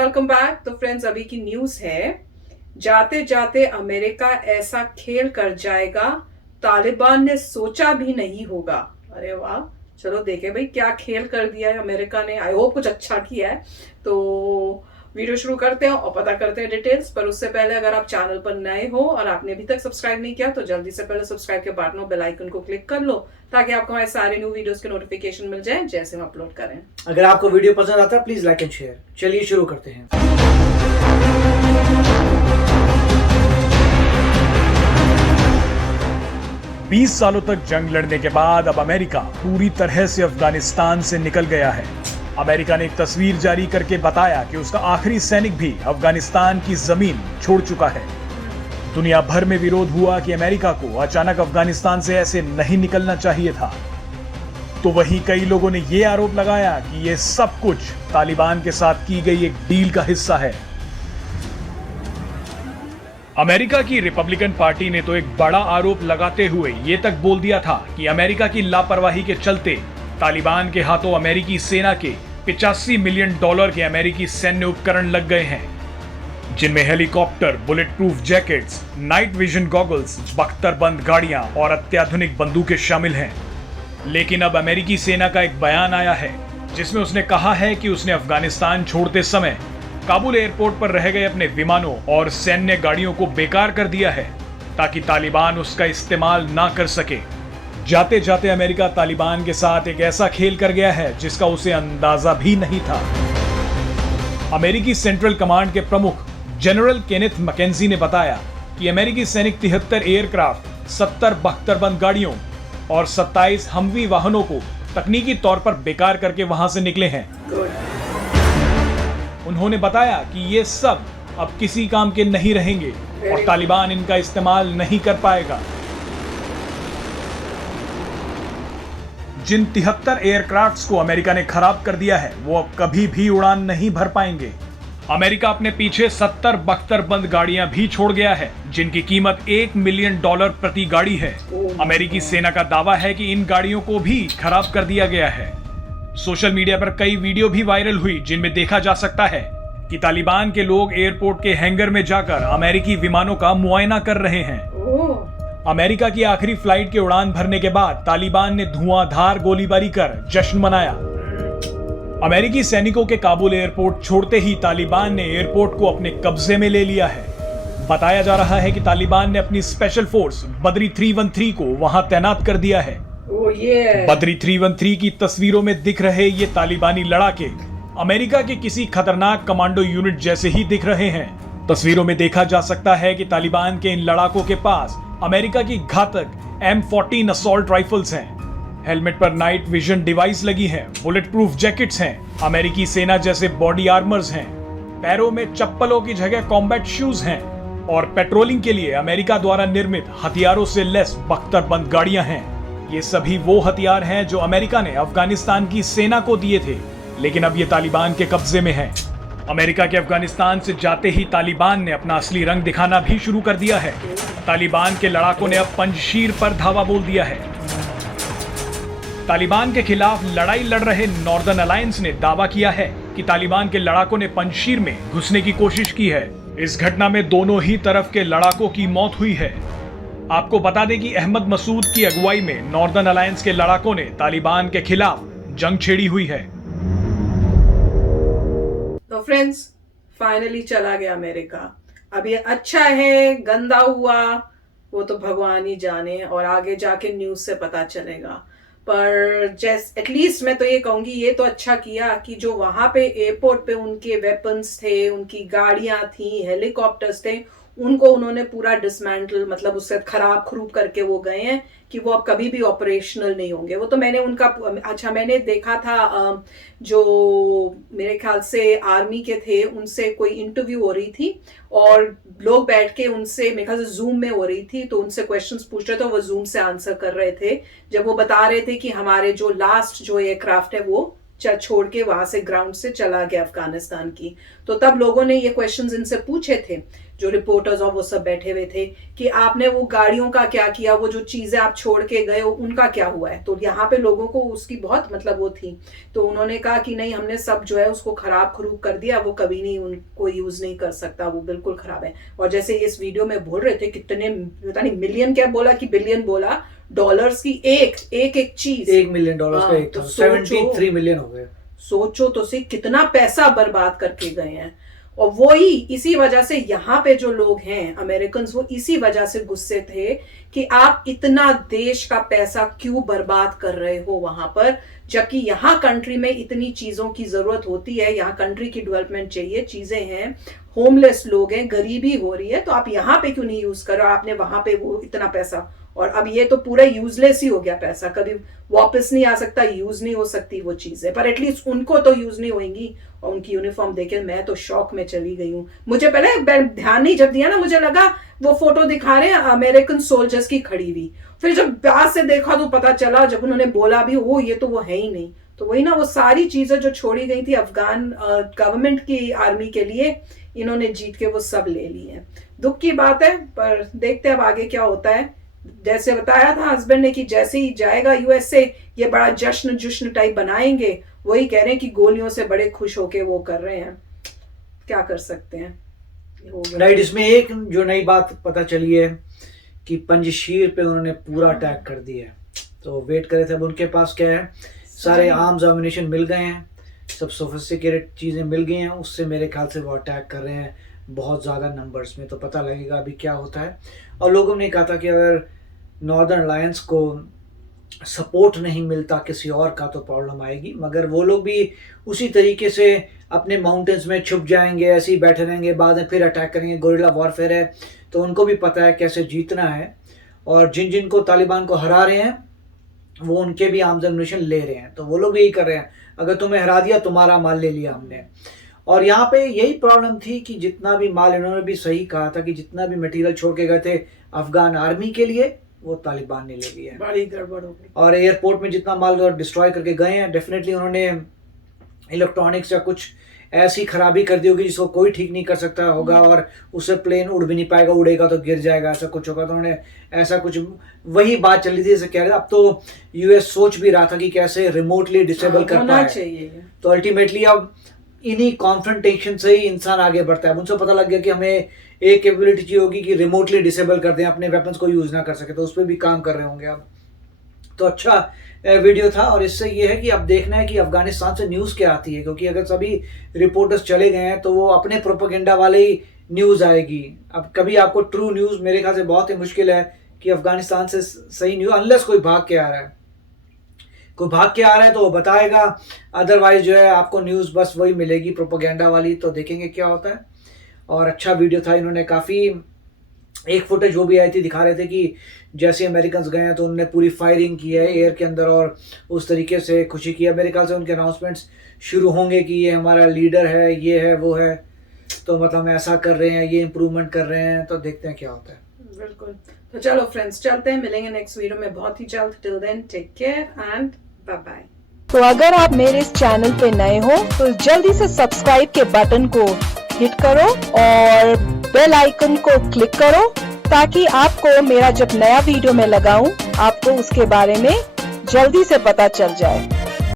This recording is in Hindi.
Welcome back. तो फ्रेंड्स, अभी की न्यूज है, जाते जाते अमेरिका ऐसा खेल कर जाएगा तालिबान ने सोचा भी नहीं होगा। अरे वाह, चलो देखे भाई क्या खेल कर दिया है अमेरिका ने। आई होप कुछ अच्छा किया है। तो वीडियो शुरू करते हैं और पता करते हैं डिटेल्स। पर उससे पहले अगर आप चैनल पर नए हो और आपने अभी तक सब्सक्राइब नहीं किया तो जल्दी से पहले सब्सक्राइब के बटन और बेल आइकन को क्लिक कर लो, ताकि आपको हमारे सारे न्यू वीडियोस के नोटिफिकेशन मिल जाए जैसे हम अपलोड करें। अगर आपको वीडियो पसंद आता है प्लीज लाइक एंड शेयर। चलिए शुरू करते हैं। 20 सालों तक जंग लड़ने के बाद अब अमेरिका पूरी तरह से अफगानिस्तान से निकल गया है। अमेरिका ने एक तस्वीर जारी करके बताया कि उसका आखिरी सैनिक भी अफगानिस्तान की जमीन छोड़ चुका है। दुनिया भर में विरोध हुआ कि अमेरिका को अचानक अफगानिस्तान से ऐसे नहीं निकलना चाहिए था। तो वहीं कई लोगों ने यह आरोप लगाया कि यह सब कुछ तालिबान के साथ की गई एक डील का हिस्सा है। अमेरिका की रिपब्लिकन पार्टी ने तो एक बड़ा आरोप लगाते हुए ये तक बोल दिया था कि अमेरिका की लापरवाही के चलते तालिबान के हाथों अमेरिकी सेना के $85 मिलियन के अमेरिकी सैन्य उपकरण लग गए हैं, जिनमें helicopter, bullet proof jackets, night vision goggles, बख्तरबंद गाड़ियां और अत्याधुनिक बंदूकें शामिल हैं। लेकिन अब अमेरिकी सेना का एक बयान आया है जिसमें उसने कहा है कि उसने अफगानिस्तान छोड़ते समय काबुल एयरपोर्ट पर रह गए अपने विमानों और सैन्य गाड़ियों को बेकार कर दिया है ताकि तालिबान उसका इस्तेमाल ना कर सके। जाते जाते अमेरिका तालिबान के साथ एक ऐसा खेल कर गया है जिसका उसे अंदाजा भी नहीं था। अमेरिकी सेंट्रल कमांड के प्रमुख जनरल केनेथ मैकेंजी ने बताया कि अमेरिकी सैनिक 73 एयरक्राफ्ट, 70 बख्तरबंद गाड़ियों और 27 हमवी वाहनों को तकनीकी तौर पर बेकार करके वहां से निकले हैं। उन्होंने बताया कि ये सब अब किसी काम के नहीं रहेंगे और तालिबान इनका इस्तेमाल नहीं कर पाएगा। जिन 73 एयरक्राफ्ट्स को अमेरिका ने खराब कर दिया है वो अब कभी भी उड़ान नहीं भर पाएंगे। अमेरिका अपने पीछे 70 बख्तरबंद गाड़ियां भी छोड़ गया है जिनकी कीमत $1 मिलियन प्रति गाड़ी है। अमेरिकी सेना का दावा है कि इन गाड़ियों को भी खराब कर दिया गया है। सोशल मीडिया पर कई वीडियो भी वायरल हुई जिनमें देखा जा सकता है कि तालिबान के लोग एयरपोर्ट के हैंगर में जाकर अमेरिकी विमानों का मुआयना कर रहे हैं। अमेरिका की आखिरी फ्लाइट के उड़ान भरने के बाद तालिबान ने धुआंधार गोलीबारी कर जश्न मनाया। अमेरिकी सैनिकों के काबुल एयरपोर्ट छोड़ते ही तालिबान ने एयरपोर्ट को अपने कब्जे में ले लिया है। बताया जा रहा है कि तालिबान ने अपनी स्पेशल फोर्स बद्री 313 को वहां तैनात कर दिया है। बद्री 313 की तस्वीरों में दिख रहे ये तालिबानी लड़ाके अमेरिका के किसी खतरनाक कमांडो यूनिट जैसे ही दिख रहे हैं। तस्वीरों में देखा जा सकता है कि तालिबान के इन लड़ाकों के पास अमेरिका की घातक M14 असॉल्ट राइफल्स हैं। हेलमेट पर नाइट विजन डिवाइस लगी है, बुलेट प्रूफ जैकेट्स हैं, अमेरिकी सेना जैसे बॉडी आर्मर्स हैं, पैरों में चप्पलों की जगह कॉम्बैट शूज हैं और पेट्रोलिंग के लिए अमेरिका द्वारा निर्मित हथियारों से लैस बख्तरबंद गाड़ियां हैं। ये सभी वो हथियार हैं जो अमेरिका ने अफगानिस्तान की सेना को दिए थे, लेकिन अब ये तालिबान के कब्जे में हैं। अमेरिका के अफगानिस्तान से जाते ही तालिबान ने अपना असली रंग दिखाना भी शुरू कर दिया है। तालिबान के लड़ाकों ने अब पंजशीर पर धावा बोल दिया है। तालिबान के खिलाफ लड़ाई लड़ रहे नॉर्दर्न अलायंस ने दावा किया है कि तालिबान के लड़ाकों ने पंजशीर में घुसने की कोशिश की है। इस घटना में दोनों ही तरफ के लड़ाकों की मौत हुई है। आपको बता दें कि अहमद मसूद की अगुवाई में नॉर्दर्न अलायंस के लड़ाकों ने तालिबान के खिलाफ जंग छेड़ी हुई है। तो फ्रेंड्स, फाइनली चला गया अमेरिका। अब ये अच्छा है, गंदा हुआ, वो तो भगवान ही जाने और आगे जाके न्यूज से पता चलेगा। पर जैसे एटलीस्ट मैं तो ये कहूंगी, ये तो अच्छा किया कि जो वहां पे एयरपोर्ट पे उनके वेपन्स थे, उनकी गाड़ियां थी, हेलीकॉप्टर्स थे, उनको उन्होंने पूरा डिसमेंटल, मतलब उससे खराब खरूब करके वो गए हैं कि वो अब कभी भी ऑपरेशनल नहीं होंगे। वो तो मैंने उनका अच्छा मैंने देखा था, जो मेरे ख्याल से आर्मी के थे उनसे कोई इंटरव्यू हो रही थी और लोग बैठ के उनसे, मेरे ख्याल से जूम में हो रही थी, तो उनसे क्वेश्चंस पूछ रहे थे, वो जूम से आंसर कर रहे थे। जब वो बता रहे थे कि हमारे जो लास्ट जो एयरक्राफ्ट है वो छोड़ के वहां से ग्राउंड से चला गया अफगानिस्तान की, तो तब लोगों ने ये क्वेश्चंस इनसे पूछे थे। जो रिपोर्टर्स और वो सब बैठे हुए थे कि आपने वो गाड़ियों का क्या किया, वो जो चीजें आप छोड़ के गए हो उनका क्या हुआ है। तो यहाँ पे लोगों को उसकी बहुत मतलब वो थी, तो उन्होंने कहा कि नहीं, हमने सब जो है उसको खराब खरूब कर दिया, वो कभी नहीं उनको यूज नहीं कर सकता, वो बिल्कुल खराब है। और जैसे इस वीडियो में बोल रहे थे कितने पता नहीं मिलियन क्या बोला कि बिलियन बोला डॉलर्स की एक चीज, $1 मिलियन का एक था, 73 मिलियन हो गए। सोचो तो सही कितना पैसा बर्बाद करके गए हैं। और वही इसी वजह से यहाँ पे जो लोग हैं अमेरिकन, वो इसी वजह से गुस्से थे कि आप इतना देश का पैसा क्यों बर्बाद कर रहे हो वहां पर, जबकि यहाँ कंट्री में इतनी चीजों की जरूरत होती है, यहाँ कंट्री की डेवलपमेंट चाहिए, चीजें हैं, होमलेस लोग हैं, गरीबी हो रही है, तो आप यहाँ पे क्यों नहीं यूज करो, आपने वहां पे वो इतना पैसा। और अब ये तो पूरा यूजलेस ही हो गया पैसा, कभी वापस नहीं आ सकता, यूज नहीं हो सकती वो चीजें, पर एटलीस्ट उनको तो यूज नहीं होंगी। और उनकी यूनिफॉर्म देखे मैं तो शॉक में चली गई हूँ। मुझे पहले ध्यान नहीं जब दिया ना, मुझे लगा वो फोटो दिखा रहे हैं अमेरिकन सोल्जर्स की खड़ी हुई, फिर जब पास से देखा तो पता चला, जब उन्होंने बोला भी वो ये तो वो है ही नहीं। तो वही ना, वो सारी चीजें जो छोड़ी गई थी अफगान गवर्नमेंट की आर्मी के लिए, इन्होंने जीत के वो सब ले ली है। दुख की बात है, पर देखते हैं अब आगे क्या होता है। जैसे बताया था हस्बैंड ने कि जैसे ही जाएगा यूएसए, ये बड़ा जश्न टाइप बनाएंगे, वही कह रहे हैं कि गोलियों से बड़े खुश होके वो कर रहे हैं, क्या कर सकते हैं। राइट, इसमें एक जो नई बात पता चली है कि पंजशीर पे उन्होंने पूरा अटैक कर दिया है। तो वेट करे थे, अब उनके पास क्या है, सारे आर्म्स एम्युनिशन मिल गए हैं, सब सोफिस्टिकेटेड चीज़ें मिल गई हैं, उससे मेरे ख्याल से वो अटैक कर रहे हैं बहुत ज़्यादा नंबर्स में। तो पता लगेगा अभी क्या होता है। और लोगों ने कहा था कि अगर नॉर्दर्न अलायंस को सपोर्ट नहीं मिलता किसी और का तो प्रॉब्लम आएगी, मगर वो लोग भी उसी तरीके से अपने माउंटेन्स में छुप जाएंगे, ऐसे ही बैठे रहेंगे, बाद में फिर अटैक करेंगे। गोरिल्ला वॉरफेयर है, तो उनको भी पता है कैसे जीतना है। और जिन जिन को तालिबान को हरा रहे हैं वो उनके भी आर्म्स एम्युनिशन ले रहे हैं, तो वो लोग यही कर रहे हैं, अगर तुम्हें हरा दिया तुम्हारा माल ले लिया हमने। और यहाँ पे यही प्रॉब्लम थी कि जितना भी माल, इन्होंने भी सही कहा था कि जितना भी मटेरियल छोड़ के गए थे अफगान आर्मी के लिए, वो तालिबान ने ले लिया है। बड़ी गड़बड़ हो गई। और एयरपोर्ट में जितना माल डिस्ट्रॉय करके गए हैं, डेफिनेटली उन्होंने इलेक्ट्रॉनिक्स या कुछ ऐसी खराबी कर दी होगी जिसको कोई ठीक नहीं कर सकता होगा, और उससे प्लेन उड़ भी नहीं पाएगा, उड़ेगा तो गिर जाएगा, ऐसा कुछ होगा। तो उन्होंने ऐसा कुछ, वही बात चल रही थी जैसे कह रहे थे। अब तो यूएस सोच भी रहा था कि कैसे रिमोटली डिसेबल कर पाए। तो अल्टीमेटली अब इन्हीं कॉन्फ्रंटेशन से ही इंसान आगे बढ़ता है। उनसे पता लग गया कि हमें एक कैपेबिलिटी चाहिए होगी कि रिमोटली डिसेबल कर दें, अपने वेपन्स को यूज ना कर सके, तो उस पर भी काम कर रहे होंगे अब। तो अच्छा वीडियो था। और इससे ये है कि अब देखना है कि अफगानिस्तान से न्यूज़ क्या आती है, क्योंकि अगर सभी रिपोर्टर्स चले गए हैं तो वो अपने प्रोपेगेंडा वाले ही न्यूज़ आएगी। अब कभी आपको ट्रू न्यूज़ मेरे ख्याल से बहुत ही मुश्किल है कि अफगानिस्तान से सही न्यूज़, अनलेस कोई भाग के आ रहा है, कोई भाग के आ रहा है तो वो बताएगा, अदरवाइज जो है आपको न्यूज़ बस वही मिलेगी प्रोपेगेंडा वाली। तो देखेंगे क्या होता है। और अच्छा वीडियो था, इन्होंने काफ़ी, एक फुटेज वो भी आई थी, दिखा रहे थे कि जैसे अमेरिकन गए हैं तो उन्होंने पूरी फायरिंग की है एयर के अंदर, और उस तरीके से खुशी की है। मेरे ख्याल से उनके अनाउंसमेंट्स शुरू होंगे कि ये हमारा लीडर है, ये है, वो है, तो मतलब हम ऐसा कर रहे हैं, ये इम्प्रूवमेंट कर रहे हैं। तो देखते हैं क्या होता है। बिल्कुल। तो चलो फ्रेंड्स, चलते हैं, मिलेंगे नेक्स्ट वीडियो में बहुत ही जल्द। Till then take care and bye bye. तो अगर आप मेरे इस चैनल पे नए हो तो जल्दी से सब्सक्राइब के बटन को हिट करो और बेल आइकन को क्लिक करो, ताकि आपको मेरा जब नया वीडियो मैं लगाऊं आपको उसके बारे में जल्दी से पता चल जाए।